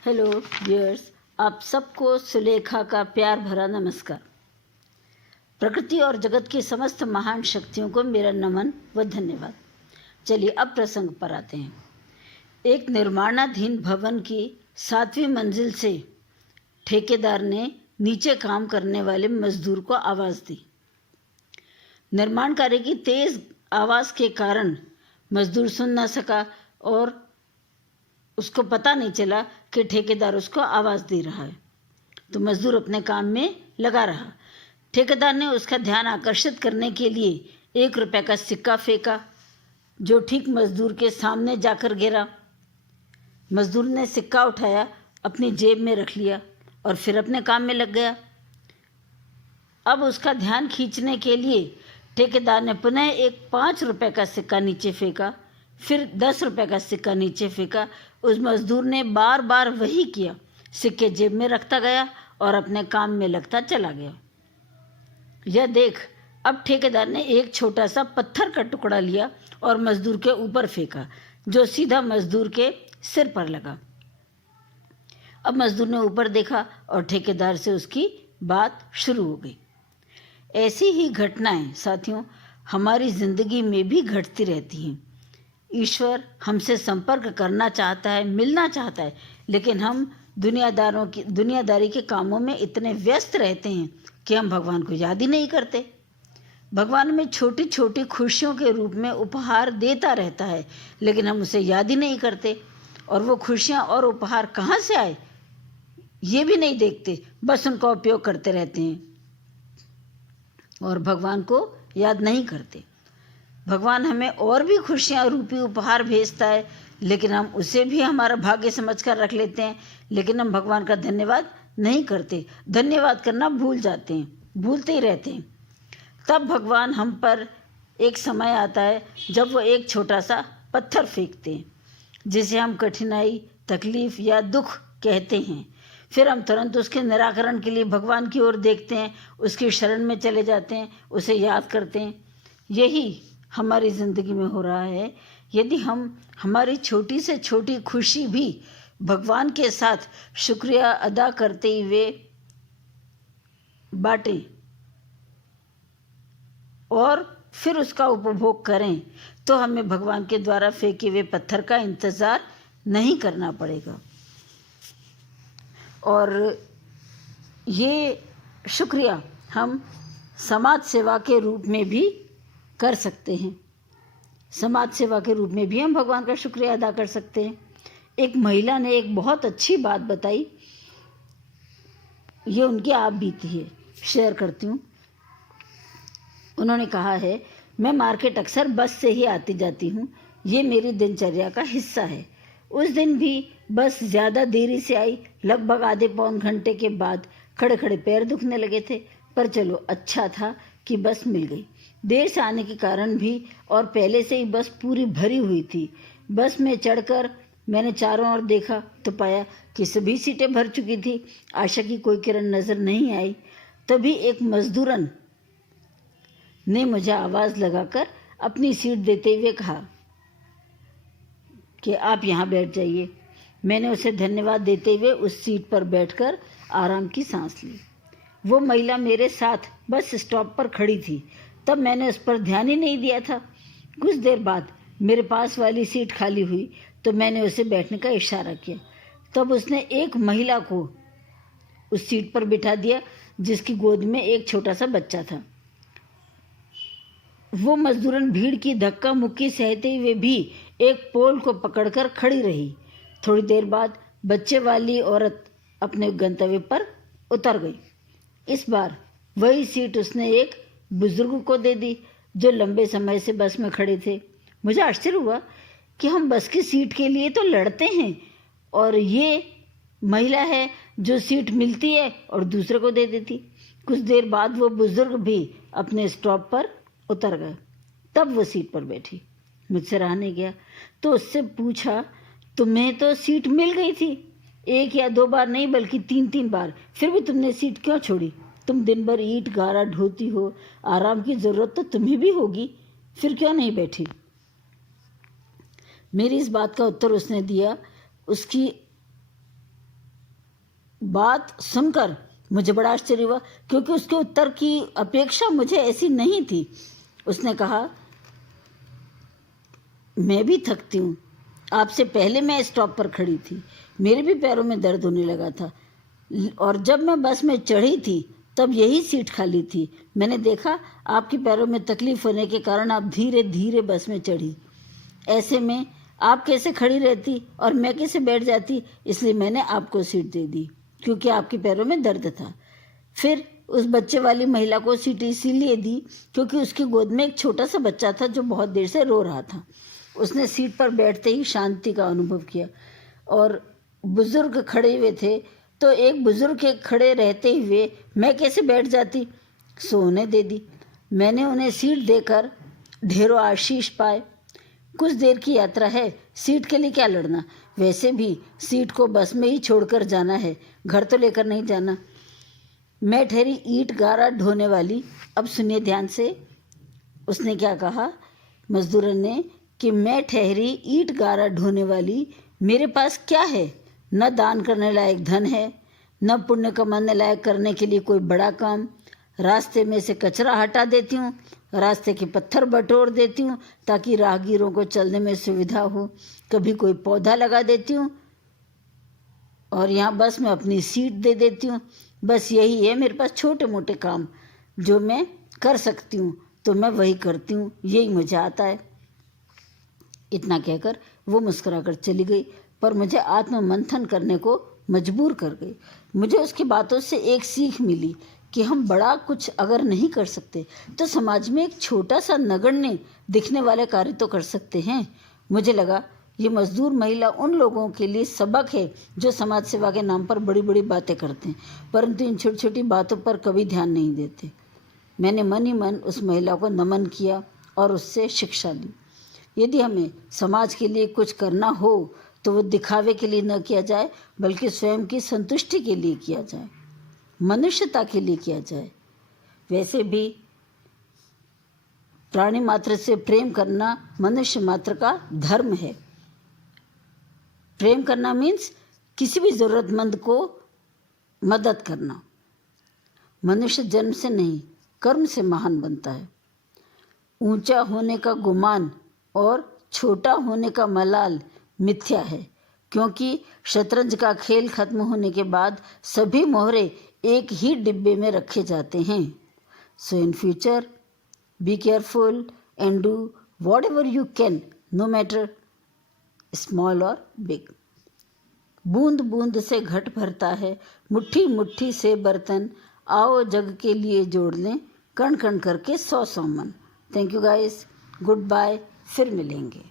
Hello viewers, आप सबको सुलेखा का प्यार भरा नमस्कार। प्रकृति और जगत की समस्त महान शक्तियों को मेरा नमन व धन्यवाद। चलिए अब प्रसंग पर आते हैं। एक निर्माणाधीन भवन की 7वीं मंजिल से ठेकेदार ने नीचे काम करने वाले मजदूर को आवाज़ दी। निर्माण कार्य की तेज आवाज़ के कारण मजदूर सुन न सका और उसको पता नहीं चला कि ठेकेदार उसको आवाज़ दे रहा है, तो मजदूर अपने काम में लगा रहा। ठेकेदार ने उसका ध्यान आकर्षित करने के लिए 1 रुपये का सिक्का फेंका, जो ठीक मजदूर के सामने जाकर गिरा। मजदूर ने सिक्का उठाया, अपनी जेब में रख लिया और फिर अपने काम में लग गया। अब उसका ध्यान खींचने के लिए ठेकेदार ने पुनः एक 5 रुपये का सिक्का नीचे फेंका, फिर 10 रुपये का सिक्का नीचे फेंका। उस मजदूर ने बार बार वही किया, सिक्के जेब में रखता गया और अपने काम में लगता चला गया। यह देख अब ठेकेदार ने एक छोटा सा पत्थर का टुकड़ा लिया और मजदूर के ऊपर फेंका, जो सीधा मजदूर के सिर पर लगा। अब मजदूर ने ऊपर देखा और ठेकेदार से उसकी बात शुरू हो गई। ऐसी ही घटनाएं साथियों हमारी ज़िंदगी में भी घटती रहती हैं। ईश्वर हमसे संपर्क करना चाहता है, मिलना चाहता है, लेकिन हम दुनियादारी के कामों में इतने व्यस्त रहते हैं कि हम भगवान को याद ही नहीं करते। भगवान में छोटी छोटी खुशियों के रूप में उपहार देता रहता है, लेकिन हम उसे याद ही नहीं करते। और वो खुशियाँ और उपहार कहाँ से आए ये भी नहीं देखते, बस उनका उपयोग करते रहते हैं और भगवान को याद नहीं करते। भगवान हमें और भी खुशियाँ रूपी उपहार भेजता है, लेकिन हम उसे भी हमारा भाग्य समझकर रख लेते हैं, लेकिन हम भगवान का धन्यवाद नहीं करते। धन्यवाद करना भूल जाते हैं, भूलते ही रहते हैं। तब भगवान हम पर एक समय आता है जब वो एक छोटा सा पत्थर फेंकते हैं, जिसे हम कठिनाई, तकलीफ़ या दुख कहते हैं। फिर हम तुरंत उसके निराकरण के लिए भगवान की ओर देखते हैं, उसकी शरण में चले जाते हैं, उसे याद करते हैं। यही हमारी ज़िंदगी में हो रहा है। यदि हम हमारी छोटी से छोटी खुशी भी भगवान के साथ शुक्रिया अदा करते हुए बांटें और फिर उसका उपभोग करें, तो हमें भगवान के द्वारा फेंके हुए पत्थर का इंतज़ार नहीं करना पड़ेगा। और ये शुक्रिया हम समाज सेवा के रूप में भी कर सकते हैं। समाज सेवा के रूप में भी हम भगवान का शुक्रिया अदा कर सकते हैं। एक महिला ने एक बहुत अच्छी बात बताई, ये उनकी आप बीती है, शेयर करती हूँ। उन्होंने कहा है, मैं मार्केट अक्सर बस से ही आती जाती हूँ, ये मेरी दिनचर्या का हिस्सा है। उस दिन भी बस ज़्यादा देरी से आई, लगभग आधे पौन घंटे के बाद खड़े खड़े पैर दुखने लगे थे, पर चलो अच्छा था कि बस मिल गई। देर से आने के कारण भी और पहले से ही बस पूरी भरी हुई थी। बस में चढ़कर मैंने चारों ओर देखा तो पाया कि सभी सीटें भर चुकी थी। आशा की कोई किरण नज़र नहीं आई। तभी एक मजदूरन ने मुझे आवाज़ लगाकर अपनी सीट देते हुए कहा कि आप यहाँ बैठ जाइए। मैंने उसे धन्यवाद देते हुए उस सीट पर बैठकर आराम की सांस ली। वो महिला मेरे साथ बस स्टॉप पर खड़ी थी, तब मैंने उस पर ध्यान ही नहीं दिया था। कुछ देर बाद मेरे पास वाली सीट खाली हुई तो मैंने उसे बैठने का इशारा किया। तब उसने एक महिला को उस सीट पर बिठा दिया जिसकी गोद में एक छोटा सा बच्चा था। वो मजदूरन भीड़ की धक्का मुक्की सहते हुए भी एक पोल को पकड़कर खड़ी रही। थोड़ी देर बाद बच्चे वाली औरत अपने गंतव्य पर उतर गई। इस बार वही सीट उसने एक बुजुर्ग को दे दी जो लंबे समय से बस में खड़े थे। मुझे आश्चर्य हुआ कि हम बस की सीट के लिए तो लड़ते हैं और ये महिला है जो सीट मिलती है और दूसरे को दे देती। कुछ देर बाद वो बुजुर्ग भी अपने स्टॉप पर उतर गए। तब वो सीट पर बैठी। मुझसे रहा नहीं गया तो उससे पूछा, तुम्हें तो सीट मिल गई थी, 1 या 2 बार नहीं बल्कि 3-3 बार, फिर भी तुमने सीट क्यों छोड़ी? तुम दिन भर ईंट गारा ढोती हो, आराम की ज़रूरत तो तुम्हें भी होगी, फिर क्यों नहीं बैठी? मेरी इस बात का उत्तर उसने दिया, उसकी बात सुनकर मुझे बड़ा आश्चर्य हुआ, क्योंकि उसके उत्तर की अपेक्षा मुझे ऐसी नहीं थी। उसने कहा, मैं भी थकती हूँ, आपसे पहले मैं स्टॉप पर खड़ी थी, मेरे भी पैरों में दर्द होने लगा था, और जब मैं बस में चढ़ी थी तब यही सीट खाली थी। मैंने देखा आपके पैरों में तकलीफ होने के कारण आप धीरे धीरे बस में चढ़ी। ऐसे में आप कैसे खड़ी रहती और मैं कैसे बैठ जाती, इसलिए मैंने आपको सीट दे दी, क्योंकि आपके पैरों में दर्द था। फिर उस बच्चे वाली महिला को सीट इसीलिए दी क्योंकि उसकी गोद में एक छोटा सा बच्चा था जो बहुत देर से रो रहा था। उसने सीट पर बैठते ही शांति का अनुभव किया, और बुजुर्ग खड़े हुए थे, तो एक बुजुर्ग के खड़े रहते हुए मैं कैसे बैठ जाती, सो उन्हें दे दी। मैंने उन्हें सीट देकर ढेरों आशीष पाए। कुछ देर की यात्रा है, सीट के लिए क्या लड़ना, वैसे भी सीट को बस में ही छोड़कर जाना है, घर तो लेकर नहीं जाना। मैं ठहरी ईंट गारा ढोने वाली। अब सुनिए ध्यान से, उसने क्या कहा मजदूरन ने, कि मैं ठहरी ईंट गारा ढोने वाली, मेरे पास क्या है, न दान करने लायक धन है, न पुण्य कमाने लायक करने के लिए कोई बड़ा काम। रास्ते में से कचरा हटा देती हूँ, रास्ते के पत्थर बटोर देती हूँ ताकि राहगीरों को चलने में सुविधा हो, कभी कोई पौधा लगा देती हूँ, और यहाँ बस में अपनी सीट दे देती हूँ। बस यही है मेरे पास छोटे मोटे काम जो मैं कर सकती हूँ, तो मैं वही करती हूँ, यही मुझे आता है। इतना कहकर वो मुस्कुराकर चली गई, पर मुझे आत्ममंथन करने को मजबूर कर गई। मुझे उसकी बातों से एक सीख मिली कि हम बड़ा कुछ अगर नहीं कर सकते तो समाज में एक छोटा सा नगण्य दिखने वाले कार्य तो कर सकते हैं। मुझे लगा ये मजदूर महिला उन लोगों के लिए सबक है जो समाज सेवा के नाम पर बड़ी बड़ी बातें करते हैं, परंतु इन छोटी छोटी बातों पर कभी ध्यान नहीं देते। मैंने मन ही मन उस महिला को नमन किया और उससे शिक्षा ली। यदि हमें समाज के लिए कुछ करना हो तो वो दिखावे के लिए न किया जाए, बल्कि स्वयं की संतुष्टि के लिए किया जाए, मनुष्यता के लिए किया जाए। वैसे भी प्राणी मात्र से प्रेम करना मनुष्य मात्र का धर्म है। प्रेम करना मीन्स किसी भी ज़रूरतमंद को मदद करना। मनुष्य जन्म से नहीं, कर्म से महान बनता है। ऊंचा होने का गुमान और छोटा होने का मलाल मिथ्या है, क्योंकि शतरंज का खेल खत्म होने के बाद सभी मोहरे एक ही डिब्बे में रखे जाते हैं। So in future be careful and do whatever you can, no matter small और बिग। बूंद बूंद से घट भरता है, मुट्ठी मुट्ठी से बर्तन, आओ जग के लिए जोड़ लें, कण कण करके 100 100 मन। Thank you guys, good bye, फिर मिलेंगे।